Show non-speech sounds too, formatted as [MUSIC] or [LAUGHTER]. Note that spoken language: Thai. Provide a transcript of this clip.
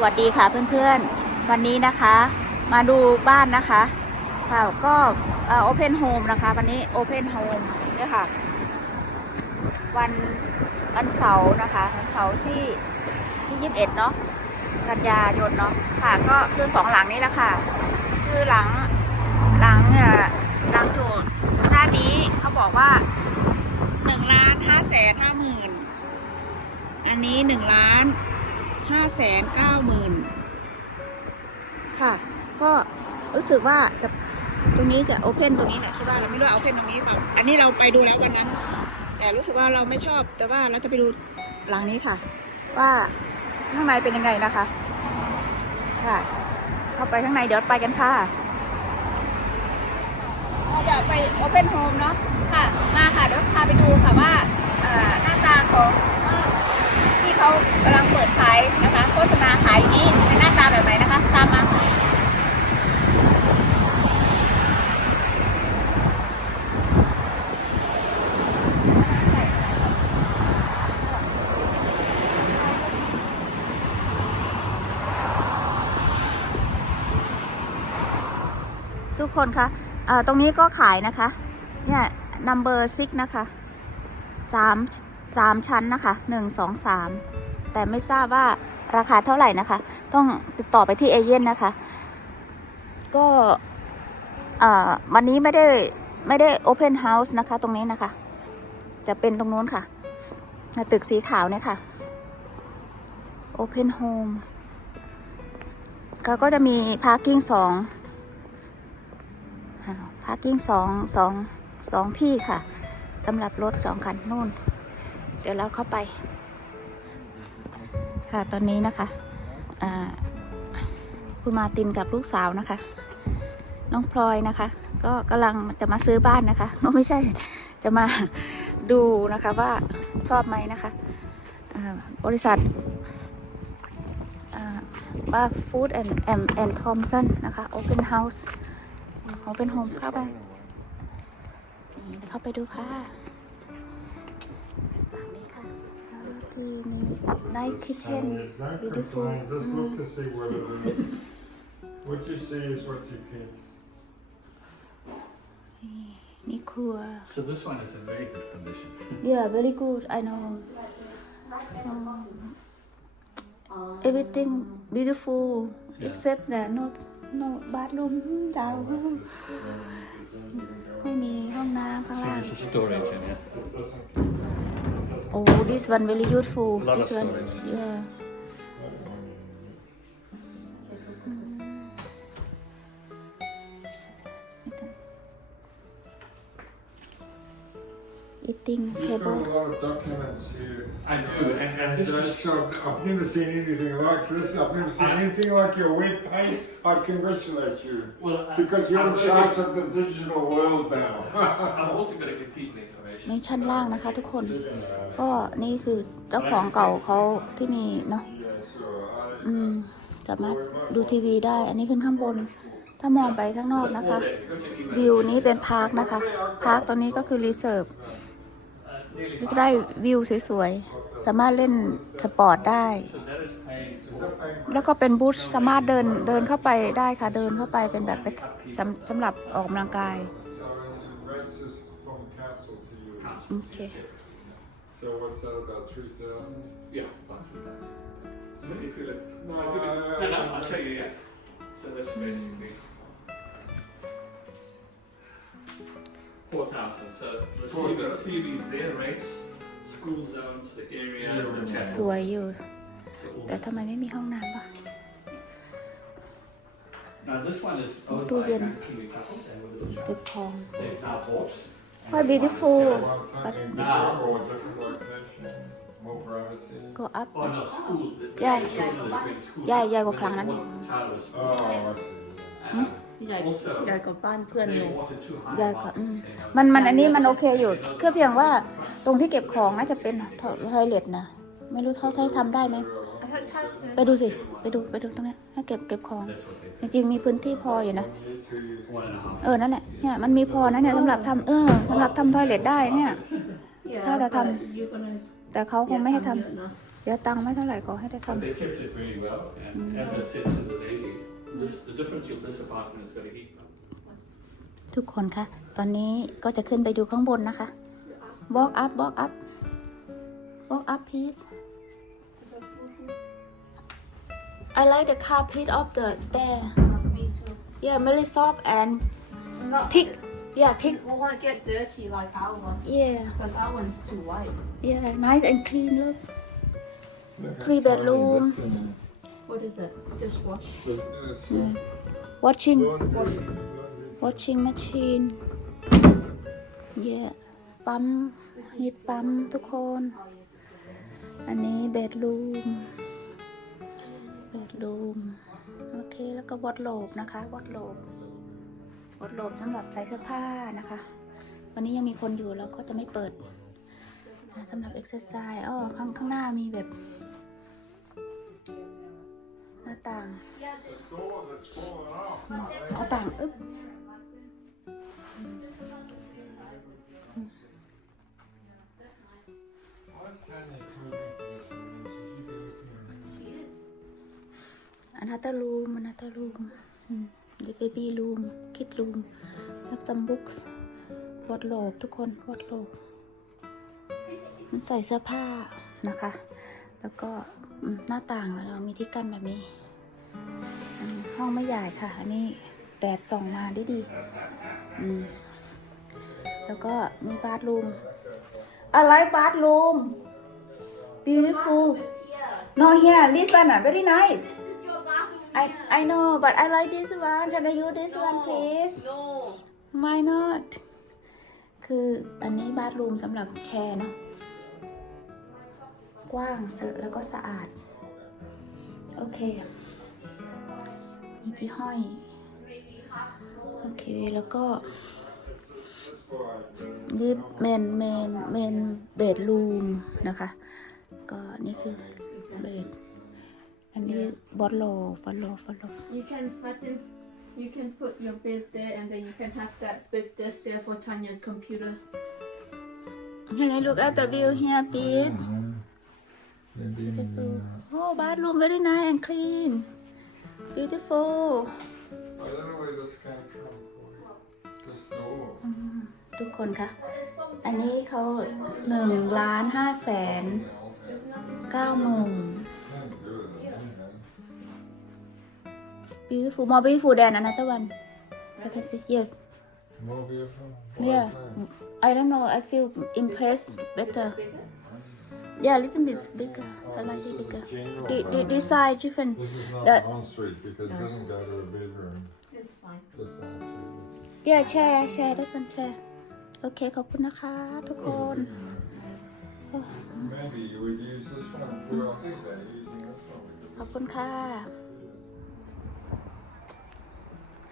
สวัสดีค่ะเพื่อนๆ วันนี้นะคะมาดูบ้านนะคะค่ะก็โอเพนโฮมนะคะ วันนี้โอเพนโฮมเนี่ยค่ะ วันวันเสาร์นะคะวันเสาร์ที่ที่21เอ็ดเนาะกันยายนเนาะค่ะ ก็คือสองหลังนี้แหละค่ะ คือหลังหลังเนี่ยหลังอยู่ด้านนี้เขาบอกว่า1ล้าน5แสน5หมื่นอันนี้1ล้าน 5แสน9หมื่นค่ะ ก็รู้สึกว่าจะตรงนี้จะโอเพนตรงนี้แหละคิดว่าเราไม่รู้ว่าโอเพนตรงนี้แบบอันนี้เราไปดูแล้ววันนั้น แต่รู้สึกว่าเราไม่ชอบ แต่ว่าเราจะไปดูหลังนี้ค่ะ ว่าข้างในเป็นยังไงนะคะ ค่ะ เข้าไปข้างในเดี๋ยวไปกันค่ะเราจะไปโอเพนโฮมเนาะค่ะ มาค่ะเดี๋ยวพาไปดูค่ะว่าอ่าหน้าตาของที่ เขากำลังเปิดขายนะคะโฆษณาขายนี้เป็นหน้าตาแบบไหนนะคะ ตามมาค่ะทุกคนคะอ่าตรงนี้ก็ขายนะคะ เนี่ย number six นะคะสาม สามชั้นนะคะหนึ่งสองสามแต่ไม่ทราบว่าราคาเท่าไหร่นะคะ ต้องติดต่อไปที่เอเย่นนะคะ ก็วันนี้ไม่ได้ไม่ได้ open house นะคะ ตรงนี้นะคะ จะเป็นตรงนู้นค่ะ ตึกสีขาวเนี่ยค่ะ open home ก็ก็จะมี parking สองพาร์กิ้งสองสองสองที่ค่ะสำหรับรถสองคันนู่น เดี๋ยวเราเข้าไป ค่ะตอนนี้นะคะอ่าคุณมาตินกับลูกสาวนะคะ น้องพลอยนะคะ ก็กำลังจะมาซื้อบ้านนะคะก็ไม่ใช่จะมาดูนะคะว่าชอบไหมนะคะอ่าบริษัทอ่าว่า Food and and and Thompson นะคะ Open House ของเป็นโฮมเข้าไป นี่เดี๋ยวเข้าไปดูค่ะ หลังนี้ค่ะคือนี่ night kitchen That beautiful control, Just look to see whether the, It's- what you see is what you keep. นี่ครัว So this one is in very good condition. [LAUGHS] yeah very good I know um, everything beautiful except the no no bathroom down ไม่มีห้องน้ำข้าง So ล่าง this is storage in here. it doesn't, it doesn't. Oh, this one really useful. Lot of this one, yeah. Eating You've got a table. lot of documents here. I do, and, and this That is I've never seen anything like this. I've never seen anything like your web page. I congratulate you. well, I, Because you're I'm in charge give- of the digital world now. I'm [LAUGHS] also going to give people information. ในชั้นล่างนะคะทุกคน ก็นี่คือเจ้าของเก่าเขาที่มีเนาะอืมสามารถดูทีวีได้ อันนี้ขึ้นข้างบน ถ้ามองไปข้างนอกนะคะ วิวนี้เป็นพาร์คนะคะ พาร์คตรงนี้ก็คือรีเซิร์ฟจะได้วิวสวยๆ สามารถเล่นสปอร์ตได้ แล้วก็เป็นบูธสามารถเดินเดินเข้าไปได้ค่ะ เดินเข้าไปเป็นแบบไปสำสำหรับออกกำลังกาย So it rates is from council to you. โอเค So what's that about three thousand? yeah, about three thousand. So if you look, No, I'll give you- I- no, no, I'll show you. Yeah. So that's basically four thousand. So the Four CV, thousand. CVs, their rates, school zones, the area, the Yeah. ส chapels. วยอยู่ So all แต่ that. ทำไมไม่มีห้องน้ำวะ Now this one is owned Tu by yen. a Kiwi couple. They were the เก็บของ They've now bought. What beautiful. But go up. Yeah. Yeah, yeah, กว่าครั้งนั้นอีกหึใหญ่ใหญ่กว่าบ้านเพื่อนเลยใหญ่กว่ามันมันอันนี้มันโอเคอยู่แค่อเพียงว่าตรงที่เก็บของน่าจะเป็นทอยเล็นะ ไม่รู้เท่าไทยทำได้ไหม ไปดูสิ ไปดูไปดูตรงเนี้ยให้เก็บเก็บของ That's what they จริงๆมีพื้นที่พออยู่นะ One year, two years. one and a half. เออ นั่นแหละ เนี่ยมันมีพอนะเนี่ยสำหรับทำเออสำหรับทำทอยเล็ตได้เนี่ย ถ้าจะทำแต่เขาคงไม่ให้ทำสียตังค์ไม่เท่าไหร่ขอให้ได้ท But they kept it really well. And as I said to the lady, this the difference with this apartment has got a heat pump. ำทุกคนคะ ตอนนี้ก็จะขึ้นไปดูข้างบนนะคะ walk up walk up walk up please I like the carpet of the stair Me too. yeah very soft and Not thick yeah thick It won't get dirty like our one. yeah Because our one's too white. yeah nice and clean look Look how Three tiny bedroom. that's in What is it? Just wash. it. It's, uh, watching laundry- laundry. washing machine yeah ปั๊มมีปั๊มทุกคน อันนี้เบดรูม เบดรูมโอเคแล้วก็วอดโลบนะคะวอดโลบวอดโลบสำหรับใส่เสื้อผ้านะคะ วันนี้ยังมีคนอยู่เราก็จะไม่เปิดสำหรับเอ็กซ์ไซส์อ๋อข้างข้างหน้ามีแบบ หน้าต่างหน้าต่างอึ๊บ another room another room mm. the baby room kid room have some books วอดโลบทุกคนวอดโลบใส่เสื้อผ้านะคะ แล้วก็หน้าต่างเรามีที่กั้นแบบนี้ ห้องไม่ใหญ่ค่ะ อันนี้แดดส่องมาได้ดี แล้วก็มีบาร์รูมอะไรบาร์รูม beautiful no here this one ah very nice I I know, but I like this one. Can I use this one, please? No. Why not? คืออันนี้บาร์รูมสำหรับแชร์เนาะกว้างสะแล้วก็สะอาด โอเคมีที่ห้อย โอเค แล้วก็นี่เมนเมนเมนเบดรูมนะคะ ก็นี่คือเบด อันนี้บอลโลบอลโลบอลโล You can, Martin, you can put your bed there and then you can have that big desk there for Tanya's computer. Can I look at the view here, please? Maybe Beautiful. Oh, bathroom very nice and clean. Beautiful. I don't know where this came from. This door. ทุกคนคะ อันนี้เขาหนึ่งล้านห้าแสนเก้าหมื่น beautiful more beautiful than another one I can see yes More beautiful. Why yeah is that? I don't know I feel impressed better yeah little bit bigger slightly bigger General the, the room. design different This is not that- an ensuite because it doesn't go to a bedroom. It's fine. Just ensuite. yeah share share this one share โอเคขอบคุณนะคะทุกคน Maybe you would use this one. Well, I think they're using this one. ขอบคุณค่ะ